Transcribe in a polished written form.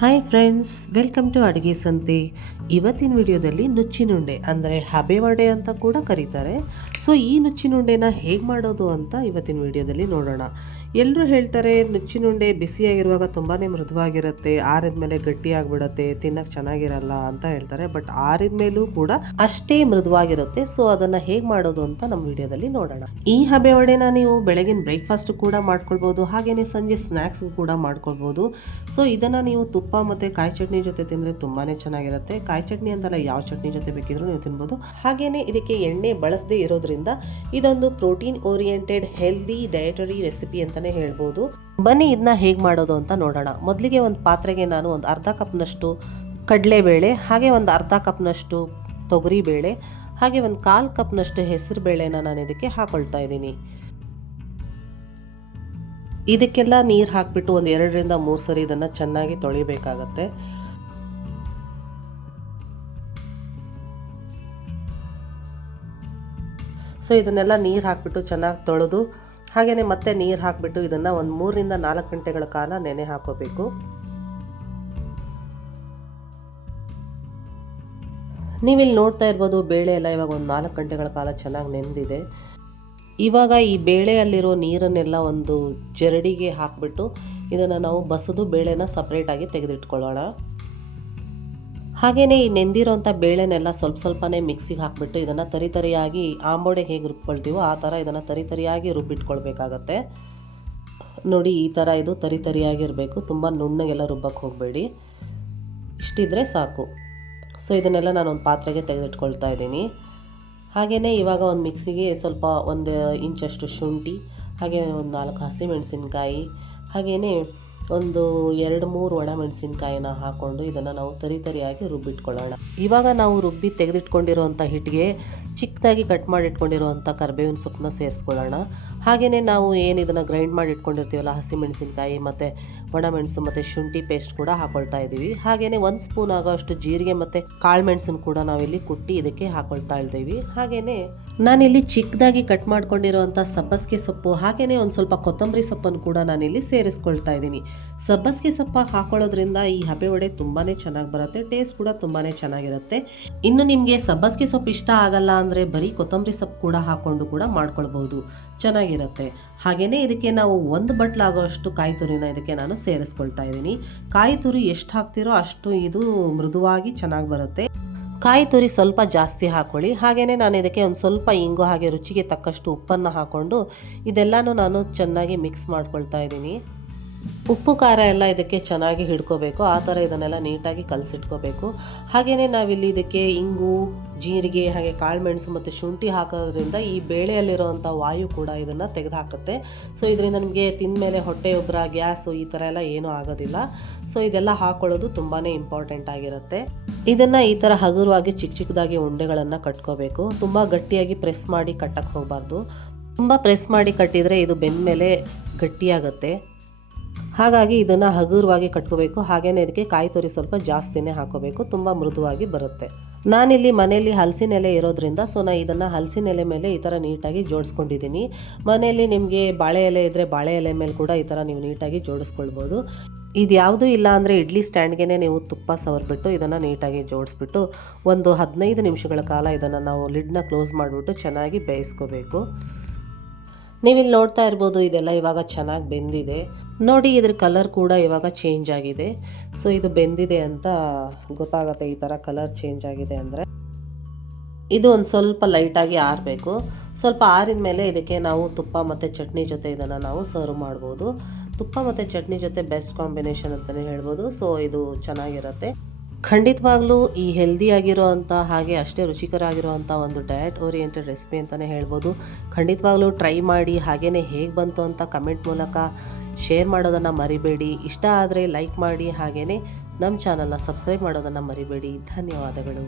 Hi friends, welcome to ಅಡುಗೆ ಸಂತೆ. ಇವತ್ತಿನ ವಿಡಿಯೋದಲ್ಲಿ ನುಚ್ಚಿನುಂಡೆ ಅಂದರೆ ಹಬೆ ವಡೆ ಅಂತ ಕೂಡ ಕರೀತಾರೆ. ಸೊ ಈ ನುಚ್ಚಿನುಂಡೆನ ಹೇಗೆ ಮಾಡೋದು ಅಂತ ಇವತ್ತಿನ ವಿಡಿಯೋದಲ್ಲಿ ನೋಡೋಣ. ಎಲ್ಲರೂ ಹೇಳ್ತಾರೆ ನುಚ್ಚಿನುಂಡೆ ಬಿಸಿಯಾಗಿರುವಾಗ ತುಂಬಾ ಮೃದುವಾಗಿರುತ್ತೆ, ಆರಿದ ಮೇಲೆ ಗಟ್ಟಿಯಾಗಿಬಿಡುತ್ತೆ, ತಿನ್ನಕ್ಕೆ ಚೆನ್ನಾಗಿರಲ್ಲ ಅಂತ ಹೇಳ್ತಾರೆ. ಬಟ್ ಆರಿದ ಮೇಲೂ ಕೂಡ ಅಷ್ಟೇ ಮೃದುವಾಗಿರುತ್ತೆ. ಸೊ ಅದನ್ನು ಹೇಗೆ ಮಾಡೋದು ಅಂತ ನಮ್ಮ ವಿಡಿಯೋದಲ್ಲಿ ನೋಡೋಣ. ಈ ಹಬೆ ವಡೆನ ನೀವು ಬೆಳಗಿನ ಬ್ರೇಕ್ಫಾಸ್ಟ್ ಕೂಡ ಮಾಡ್ಕೊಳ್ಬೋದು, ಹಾಗೆಯೇ ಸಂಜೆ ಸ್ನ್ಯಾಕ್ಸ್ ಕೂಡ ಮಾಡ್ಕೊಳ್ಬೋದು. ಸೊ ಇದನ್ನು ನೀವು ತುಪ್ಪ ಮತ್ತು ಕಾಯಿ ಚಟ್ನಿ ಜೊತೆ ತಿಂದರೆ ತುಂಬಾ ಚೆನ್ನಾಗಿರುತ್ತೆ. ಕಾಯಿ ಚಟ್ನಿ ಅಂತಲ್ಲ, ಯಾವ ಚಟ್ನಿ ಜೊತೆ ಬೇಕಿದ್ರೂ ನೀವು ತಿನ್ಬೋದು. ಹಾಗೆಯೇ ಇದಕ್ಕೆ ಎಣ್ಣೆ ಬಳಸದೇ ಇರೋದ್ರಿಂದ ಇದೊಂದು protein oriented healthy dietary recipe ಅಂತಲೇ ಹೇಳ್ಬೋದು. ಬನ್ನಿ ಇದನ್ನ ಹೇಗೆ ಮಾಡೋದು ಅಂತ ನೋಡೋಣ. ಮೊದಲಿಗೆ ಒಂದು ಪಾತ್ರೆಗೆ ನಾನು ಒಂದು ಅರ್ಧ ಕಪ್ನಷ್ಟು ಕಡಲೆಬೇಳೆ, ಹಾಗೆ ಒಂದು ಅರ್ಧ ಕಪ್ನಷ್ಟು ತೊಗರಿಬೇಳೆ, ಹಾಗೆ ಒಂದು 1/4 ಕಪ್ನಷ್ಟು ಹೆಸರು ಬೇಳೆನ ನಾನು ಇದಕ್ಕೆ ಹಾಕೊಳ್ತಾ ಇದ್ದೀನಿ. ಇದಕ್ಕೆಲ್ಲ ನೀರು ಹಾಕಿಬಿಟ್ಟು ಒಂದು 2ರಿಂದ 3 ಸರಿ ಇದನ್ನು ಚೆನ್ನಾಗಿ ತೊಳಿಬೇಕಾಗತ್ತೆ. ಸೊ ಇದನ್ನೆಲ್ಲ ನೀರು ಹಾಕಿಬಿಟ್ಟು ಚೆನ್ನಾಗಿ ತೊಳೆದು ಹಾಗೆಯೇ ಮತ್ತೆ ನೀರು ಹಾಕಿಬಿಟ್ಟು ಇದನ್ನು ಒಂದು 3ರಿಂದ 4 ಗಂಟೆಗಳ ಕಾಲ ನೆನೆ ಹಾಕೋಬೇಕು. ನೀವಿಲ್ಲಿ ನೋಡ್ತಾ ಇರ್ಬೋದು, ಬೇಳೆ ಎಲ್ಲ ಇವಾಗ ಒಂದು 4 ಗಂಟೆಗಳ ಕಾಲ ಚೆನ್ನಾಗಿ ನೆಂದಿದೆ. ಇವಾಗ ಈ ಬೇಳೆಯಲ್ಲಿರೋ ನೀರನ್ನೆಲ್ಲ ಒಂದು ಜರಡಿಗೆ ಹಾಕಿಬಿಟ್ಟು ಇದನ್ನು ನಾವು ಬಸಿದು ಬೇಳೆನ ಸಪ್ರೇಟಾಗಿ ತೆಗೆದಿಟ್ಕೊಳ್ಳೋಣ. ಹಾಗೆಯೇ ಈ ನೆಂದಿರೋಂಥ ಬೇಳೆನೆಲ್ಲ ಸ್ವಲ್ಪನೇ ಮಿಕ್ಸಿಗೆ ಹಾಕಿಬಿಟ್ಟು ಇದನ್ನು ತರಿಯಾಗಿ ಆಂಬೋಡೆ ಹೇಗೆ ರುಬ್ಕೊಳ್ತೀವೋ ಆ ಥರ ಇದನ್ನು ತರಿಯಾಗಿ ರುಬ್ಬಿಟ್ಕೊಳ್ಬೇಕಾಗತ್ತೆ. ನೋಡಿ, ಈ ಥರ ಇದು ತರಿಯಾಗಿರಬೇಕು, ತುಂಬ ನುಣ್ಣಗೆಲ್ಲ ರುಬ್ಬಕ್ಕೆ ಹೋಗಬೇಡಿ, ಇಷ್ಟಿದ್ರೆ ಸಾಕು. ಸೊ ಇದನ್ನೆಲ್ಲ ನಾನು ಒಂದು ಪಾತ್ರೆಗೆ ತೆಗೆದಿಟ್ಕೊಳ್ತಾ ಇದ್ದೀನಿ. ಹಾಗೆಯೇ ಇವಾಗ ಒಂದು ಮಿಕ್ಸಿಗೆ ಸ್ವಲ್ಪ 1 ಇಂಚಷ್ಟು ಶುಂಠಿ, ಹಾಗೆ ಒಂದು 4 ಹಸಿಮೆಣಸಿನ್ಕಾಯಿ, ಹಾಗೆಯೇ ಒಂದು 2-3 ಒಣಮೆಣಸಿನ್ಕಾಯಿನ ಹಾಕ್ಕೊಂಡು ಇದನ್ನು ನಾವು ತರಿಯಾಗಿ ರುಬ್ಬಿಟ್ಕೊಳ್ಳೋಣ. ಇವಾಗ ನಾವು ರುಬ್ಬಿ ತೆಗೆದಿಟ್ಕೊಂಡಿರೋಂಥ ಹಿಟ್ಟಿಗೆ ಚಿಕ್ಕದಾಗಿ ಕಟ್ ಮಾಡಿ ಇಟ್ಕೊಂಡಿರೋಂಥ ಕರಿಬೇವಿನ ಸೊಪ್ಪನ್ನ ಸೇರಿಸ್ಕೊಳ್ಳೋಣ. ಹಾಗೆಯೇ ನಾವು ಏನು ಇದನ್ನು ಗ್ರೈಂಡ್ ಮಾಡಿ ಇಟ್ಕೊಂಡಿರ್ತೀವಲ್ಲ, ಹಸಿಮೆಣಸಿನ್ಕಾಯಿ ಮತ್ತು ಒಣಮೆಣಸು ಮತ್ತು ಶುಂಠಿ ಪೇಸ್ಟ್ ಕೂಡ ಹಾಕೊಳ್ತಾ ಇದ್ದೀವಿ. ಹಾಗೆಯೇ 1 ಸ್ಪೂನ್ ಆಗೋಷ್ಟು ಜೀರಿಗೆ ಮತ್ತು ಕಾಳು ಮೆಣಸನ್ನು ಕೂಡ ನಾವಿಲ್ಲಿ ಕುಟ್ಟಿ ಇದಕ್ಕೆ ಹಾಕೊಳ್ತಾ ಇದ್ದೀವಿ. ಹಾಗೆಯೇ ನಾನಿಲ್ಲಿ ಚಿಕ್ಕದಾಗಿ ಕಟ್ ಮಾಡ್ಕೊಂಡಿರೋಂಥ ಸಬ್ಬಸಿಗೆ ಸೊಪ್ಪು, ಹಾಗೆಯೇ ಒಂದು ಸ್ವಲ್ಪ ಕೊತ್ತಂಬರಿ ಸೊಪ್ಪನ್ನು ಕೂಡ ನಾನಿಲ್ಲಿ ಸೇರಿಸ್ಕೊಳ್ತಾ ಇದ್ದೀನಿ. ಸಬ್ಬಸಿಗೆ ಸೊಪ್ಪು ಹಾಕೊಳ್ಳೋದ್ರಿಂದ ಈ ಹಬೆ ವಡೆ ತುಂಬಾ ಚೆನ್ನಾಗಿ ಬರುತ್ತೆ, ಟೇಸ್ಟ್ ಕೂಡ ತುಂಬಾ ಚೆನ್ನಾಗಿರುತ್ತೆ. ಇನ್ನು ನಿಮಗೆ ಸಬ್ಬಸಿಗೆ ಸೊಪ್ಪು ಇಷ್ಟ ಆಗಲ್ಲ ಅಂದರೆ ಬರೀ ಕೊತ್ತಂಬರಿ ಸೊಪ್ಪು ಕೂಡ ಹಾಕ್ಕೊಂಡು ಕೂಡ ಮಾಡ್ಕೊಳ್ಬೋದು, ಚೆನ್ನಾಗಿರುತ್ತೆ. ಹಾಗೆಯೇ ಇದಕ್ಕೆ ನಾವು 1 ಬಟ್ಲಾಗೋಷ್ಟು ಕಾಯಿ ತುರಿನ ಇದಕ್ಕೆ ನಾನು ಸೇರಿಸ್ಕೊಳ್ತಾ ಇದ್ದೀನಿ. ಕಾಯಿ ತುರಿ ಎಷ್ಟು ಹಾಕ್ತಿರೋ ಅಷ್ಟು ಇದು ಮೃದುವಾಗಿ ಚೆನ್ನಾಗಿ ಬರುತ್ತೆ. ಕಾಯಿ ತುರಿ ಸ್ವಲ್ಪ ಜಾಸ್ತಿ ಹಾಕ್ಕೊಳ್ಳಿ. ಹಾಗೆಯೇ ನಾನು ಇದಕ್ಕೆ ಒಂದು ಸ್ವಲ್ಪ ಇಂಗು ಹಾಗೆ ರುಚಿಗೆ ತಕ್ಕಷ್ಟು ಉಪ್ಪನ್ನು ಹಾಕ್ಕೊಂಡು ಇದೆಲ್ಲನೂ ನಾನು ಚೆನ್ನಾಗಿ ಮಿಕ್ಸ್ ಮಾಡ್ಕೊಳ್ತಾ ಇದ್ದೀನಿ. ಉಪ್ಪು ಖಾರ ಎಲ್ಲ ಇದಕ್ಕೆ ಚೆನ್ನಾಗಿ ಹಿಡ್ಕೋಬೇಕು, ಆ ಥರ ಇದನ್ನೆಲ್ಲ ನೀಟಾಗಿ ಕಲಸಿಟ್ಕೋಬೇಕು. ಹಾಗೆಯೇ ನಾವಿಲ್ಲಿ ಇದಕ್ಕೆ ಇಂಗು, ಜೀರಿಗೆ, ಹಾಗೆ ಕಾಳುಮೆಣಸು ಮತ್ತು ಶುಂಠಿ ಹಾಕೋದ್ರಿಂದ ಈ ಬೇಳೆಯಲ್ಲಿರೋವಂಥ ವಾಯು ಕೂಡ ಇದನ್ನು ತೆಗೆದುಹಾಕುತ್ತೆ. ಸೊ ಇದರಿಂದ ನಿಮಗೆ ತಿಂದಮೇಲೆ ಹೊಟ್ಟೆ ಉಬ್ಬರ, ಗ್ಯಾಸು ಈ ಥರ ಎಲ್ಲ ಏನೂ ಆಗೋದಿಲ್ಲ. ಸೊ ಇದೆಲ್ಲ ಹಾಕ್ಕೊಳ್ಳೋದು ತುಂಬಾ ಇಂಪಾರ್ಟೆಂಟ್ ಆಗಿರುತ್ತೆ. ಇದನ್ನು ಈ ಥರ ಹಗುರವಾಗಿ ಚಿಕ್ಕದಾಗಿ ಉಂಡೆಗಳನ್ನು ಕಟ್ಕೋಬೇಕು. ತುಂಬ ಗಟ್ಟಿಯಾಗಿ ಪ್ರೆಸ್ ಮಾಡಿ ಕಟ್ಟಕ್ಕೆ ಹೋಗಬಾರ್ದು. ತುಂಬ ಪ್ರೆಸ್ ಮಾಡಿ ಕಟ್ಟಿದರೆ ಇದು ಬೆಂದ ಮೇಲೆ ಗಟ್ಟಿಯಾಗುತ್ತೆ. ಹಾಗಾಗಿ ಇದನ್ನು ಹಗುರವಾಗಿ ಕಟ್ಕೋಬೇಕು. ಹಾಗೆಯೇ ಇದಕ್ಕೆ ಕಾಯಿ ತುರಿ ಸ್ವಲ್ಪ ಜಾಸ್ತಿನೇ ಹಾಕೋಬೇಕು, ತುಂಬ ಮೃದುವಾಗಿ ಬರುತ್ತೆ. ನಾನಿಲ್ಲಿ ಮನೆಯಲ್ಲಿ ಹಲಸಿನ ಎಲೆ ಇರೋದ್ರಿಂದ ನಾನು ಇದನ್ನು ಹಲಸಿನ ಎಲೆ ಮೇಲೆ ಈ ಥರ ನೀಟಾಗಿ ಜೋಡಿಸ್ಕೊಂಡಿದ್ದೀನಿ. ಮನೆಯಲ್ಲಿ ನಿಮಗೆ ಬಾಳೆ ಎಲೆ ಇದ್ದರೆ ಬಾಳೆ ಎಲೆ ಮೇಲೆ ಕೂಡ ಈ ಥರ ನೀವು ನೀಟಾಗಿ ಜೋಡಿಸ್ಕೊಳ್ಬೋದು. ಇದು ಯಾವುದೂ ಇಲ್ಲ ಅಂದರೆ ಇಡ್ಲಿ ಸ್ಟ್ಯಾಂಡ್ಗೆ ನೀವು ತುಪ್ಪ ಸವರ್ಬಿಟ್ಟು ಇದನ್ನು ನೀಟಾಗಿ ಜೋಡಿಸ್ಬಿಟ್ಟು ಒಂದು 15 ನಿಮಿಷಗಳ ಕಾಲ ಇದನ್ನು ನಾವು ಲಿಡ್ನ ಕ್ಲೋಸ್ ಮಾಡಿಬಿಟ್ಟು ಚೆನ್ನಾಗಿ ಬೇಯಿಸ್ಕೋಬೇಕು. ನೀವಿಲ್ಲಿ ನೋಡ್ತಾ ಇರ್ಬೋದು, ಇದೆಲ್ಲ ಇವಾಗ ಚೆನ್ನಾಗಿ ಬೆಂದಿದೆ. ನೋಡಿ, ಇದ್ರ ಕಲರ್ ಕೂಡ ಇವಾಗ ಚೇಂಜ್ ಆಗಿದೆ. ಸೊ ಇದು ಬೆಂದಿದೆ ಅಂತ ಗೊತ್ತಾಗುತ್ತೆ, ಈ ಥರ ಕಲರ್ ಚೇಂಜ್ ಆಗಿದೆ ಅಂದರೆ. ಇದು ಒಂದು ಸ್ವಲ್ಪ ಲೈಟಾಗಿ ಆರಬೇಕು. ಸ್ವಲ್ಪ ಆರಿದ ಮೇಲೆ ಇದಕ್ಕೆ ನಾವು ತುಪ್ಪ ಮತ್ತು ಚಟ್ನಿ ಜೊತೆ ಇದನ್ನು ನಾವು ಸರ್ವ್ ಮಾಡ್ಬೋದು. ತುಪ್ಪ ಮತ್ತು ಚಟ್ನಿ ಜೊತೆ ಬೆಸ್ಟ್ ಕಾಂಬಿನೇಷನ್ ಅಂತಲೇ ಹೇಳ್ಬೋದು. ಸೊ ಇದು ಚೆನ್ನಾಗಿರುತ್ತೆ. ಖಂಡಿತವಾಗ್ಲೂ ಈ ಹೆಲ್ದಿಯಾಗಿರೋ ಅಂಥ ಹಾಗೆ ಅಷ್ಟೇ ರುಚಿಕರ ಆಗಿರೋವಂಥ ಒಂದು ಡಯಟ್ ಓರಿಯೆಂಟೆಡ್ ರೆಸಿಪಿ ಅಂತಲೇ ಹೇಳ್ಬೋದು. ಖಂಡಿತವಾಗ್ಲೂ ಟ್ರೈ ಮಾಡಿ. ಹಾಗೆಯೇ ಹೇಗೆ ಬಂತು ಅಂತ ಕಮೆಂಟ್ ಮೂಲಕ ಶೇರ್ ಮಾಡೋದನ್ನು ಮರಿಬೇಡಿ. ಇಷ್ಟ ಆದರೆ ಲೈಕ್ ಮಾಡಿ, ಹಾಗೆಯೇ ನಮ್ಮ ಚಾನಲ್ನ ಸಬ್ಸ್ಕ್ರೈಬ್ ಮಾಡೋದನ್ನು ಮರಿಬೇಡಿ. ಧನ್ಯವಾದಗಳು.